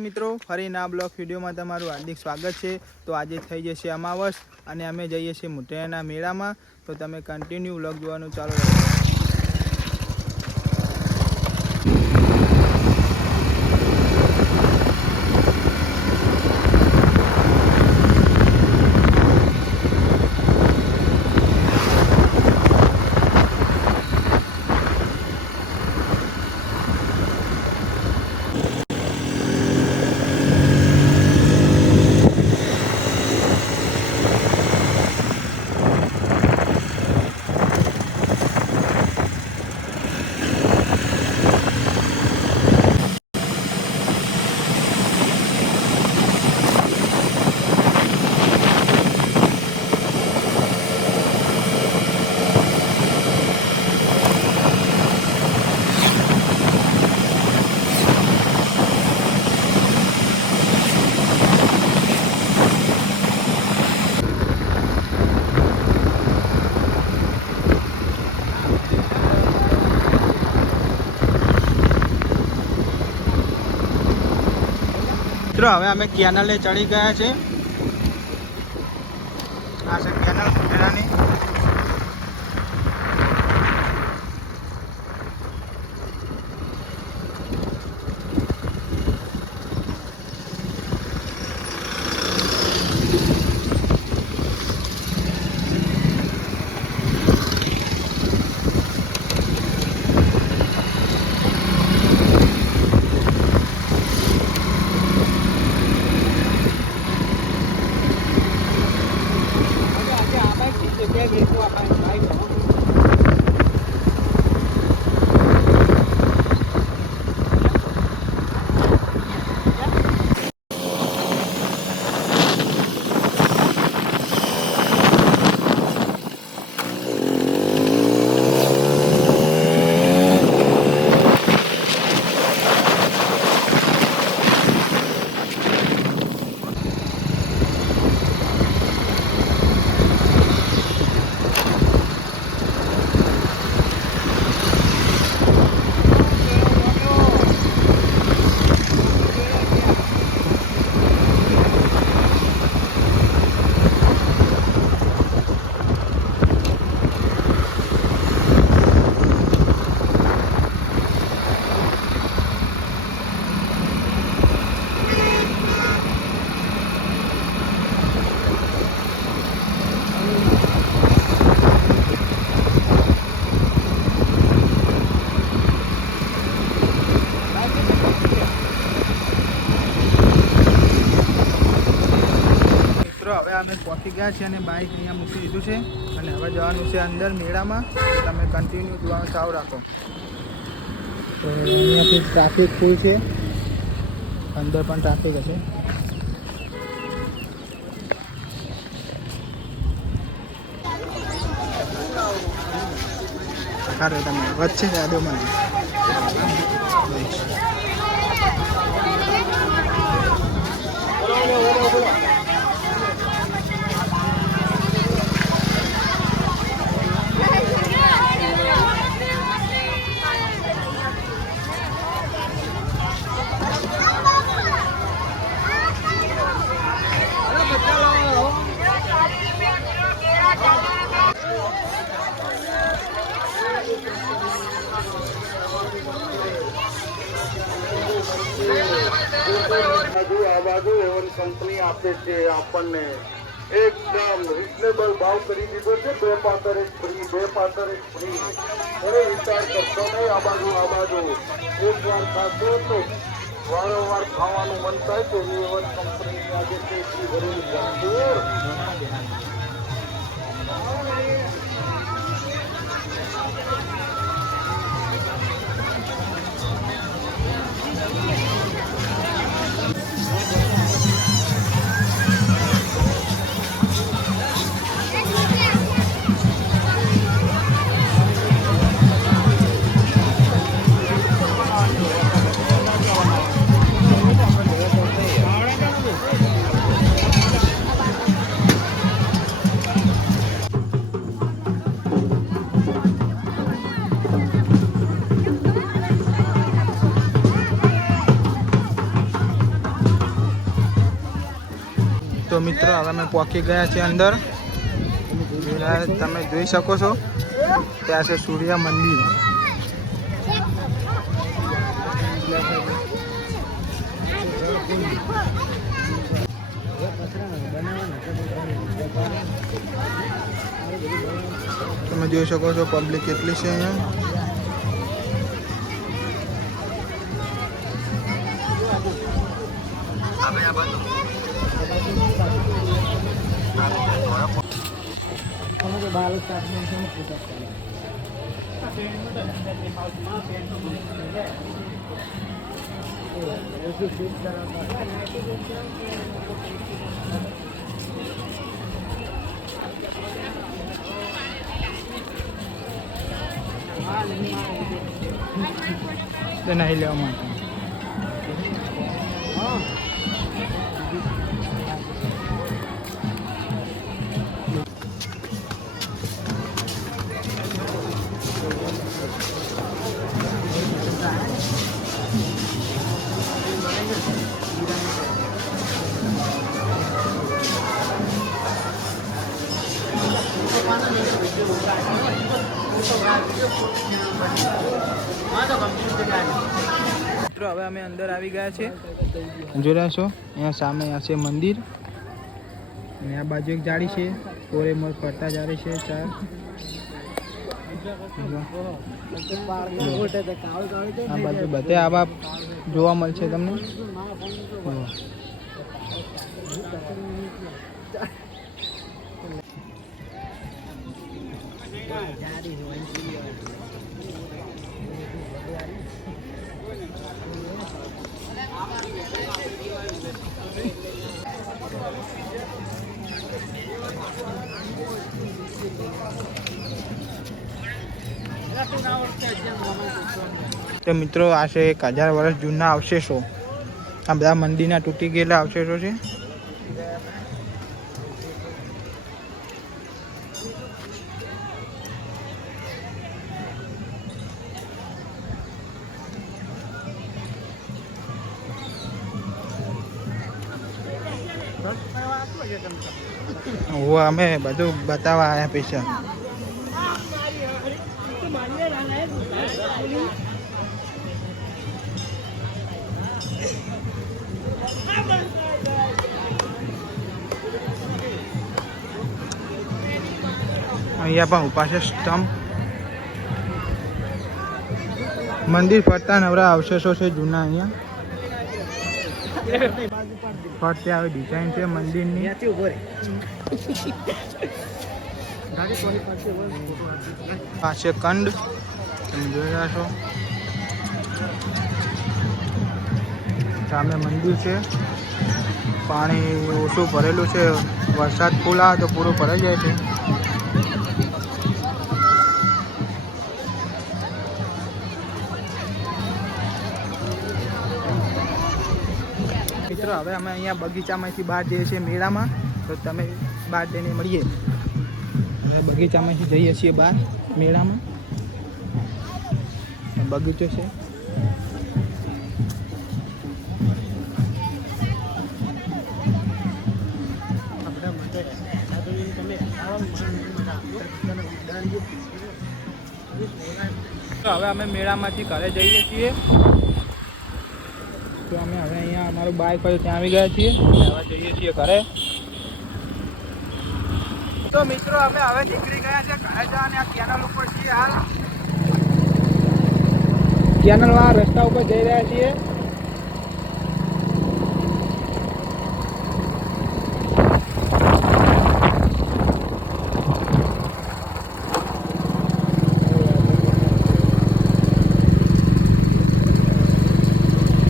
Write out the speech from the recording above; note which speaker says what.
Speaker 1: મિત્રો, ફરી ના બ્લોક વિડીયોમાં તમારું હાર્દિક સ્વાગત છે. તો આજે થઈ જશે અમાવસ અને અમે જઈએ છીએ મોટેરાના મેળામાં. તો તમે કન્ટિન્યુ બ્લોગ જોવાનું ચાલુ રાખો મિત્રો હવે અમે કેનલે ચડી ગયા છે. આ છે કેનલ મોટેરાની મિત્રો હવે અમે પહોંચી ગયા છીએ અને બાઇક અહીંયા મૂકી દીધું છે. અને હવે જવાનું છે અંદર મેળામાં. તમે કન્ટિન્યુ જોવાનું સાવ રાખો. તો અહીંયાથી ટ્રાફિક ફૂલ છે. અંદર પણ ટ્રાફિક હશે. સારું તમે વચ્ચે યાદોમાં
Speaker 2: બાજુ, આ બાજુ એવન કંપની આપે છે આપણને. એકદમ રિઝનેબલ ભાવ કરી દીધો છે, બે પાતર એક ફ્રી બે પાતર એક ફ્રી અરે વિચાર કરશો નહીં, આ બાજુ આ બાજુ. એક વાર ખાશો તો વારંવાર ખાવાનું મન થાય તો એવન કંપની આજે છે. એટલી
Speaker 1: મિત્રો, હવે અમે પહોંચી ગયા છીએ અંદર. તમે જોઈ શકો છો, ત્યાં છે સૂર્ય મંદિર. તમે જોઈ શકો છો પબ્લિક કેટલી છે અહીંયા. તે નહીં લેવા માટે મિત્રો, હવે અમે અંદર આવી ગયા છે. જોઈ અહીંયા સામે આ છે મંદિર. અને આ બાજુ એક જાળી છે. કોરે મોર ફરતા જાળી છે ચાર. આ બાજુ બધે આવા જોવા મળશે તમને. જુઓ. તો મિત્રો, આ છે એક હજાર વર્ષ જૂના અવશેષો. આ બધા મંદિરના તૂટી ગયેલા અવશેષો છે. અમે બધું બતાવવા આવ્યા પૈસા. અહીંયા પણ ઊભા છે સ્તંભ. મંદિર ફરતા નવરા અવશેષો છે જૂના અહીંયા. ફરતે આવે ડિઝાઇન છે મંદિરની. પાસે કંડ તમે જોઈ રહ્યા છો. સામે મંદિર છે. પાણી ઓછું ભરેલું છે. વરસાદ ફૂલ તો પૂરું ભરાઈ જાય છે. હવે અમે અહીંયા બગીચામાંથી બહાર જઈએ છીએ મેળામાં. તો તમે બહાર જઈને મળીએ. હવે બગીચામાંથી જઈએ છીએ બહાર મેળામાં. બગીચો છે. હવે અમે મેળામાંથી ઘરે જઈએ છીએ. તો અમે હવે અહીંયા અમારું બાઇક હોય ત્યાં આવી ગયા છીએ. અને હવે જઈએ છીએ ઘરે. તો મિત્રો, અમે હવે નીકળી ગયા છે ઘરે જવાને આ કેનલ ઉપર છીએ હાલ. કેનલ વાળા રસ્તા ઉપર જઈ રહ્યા છીએ.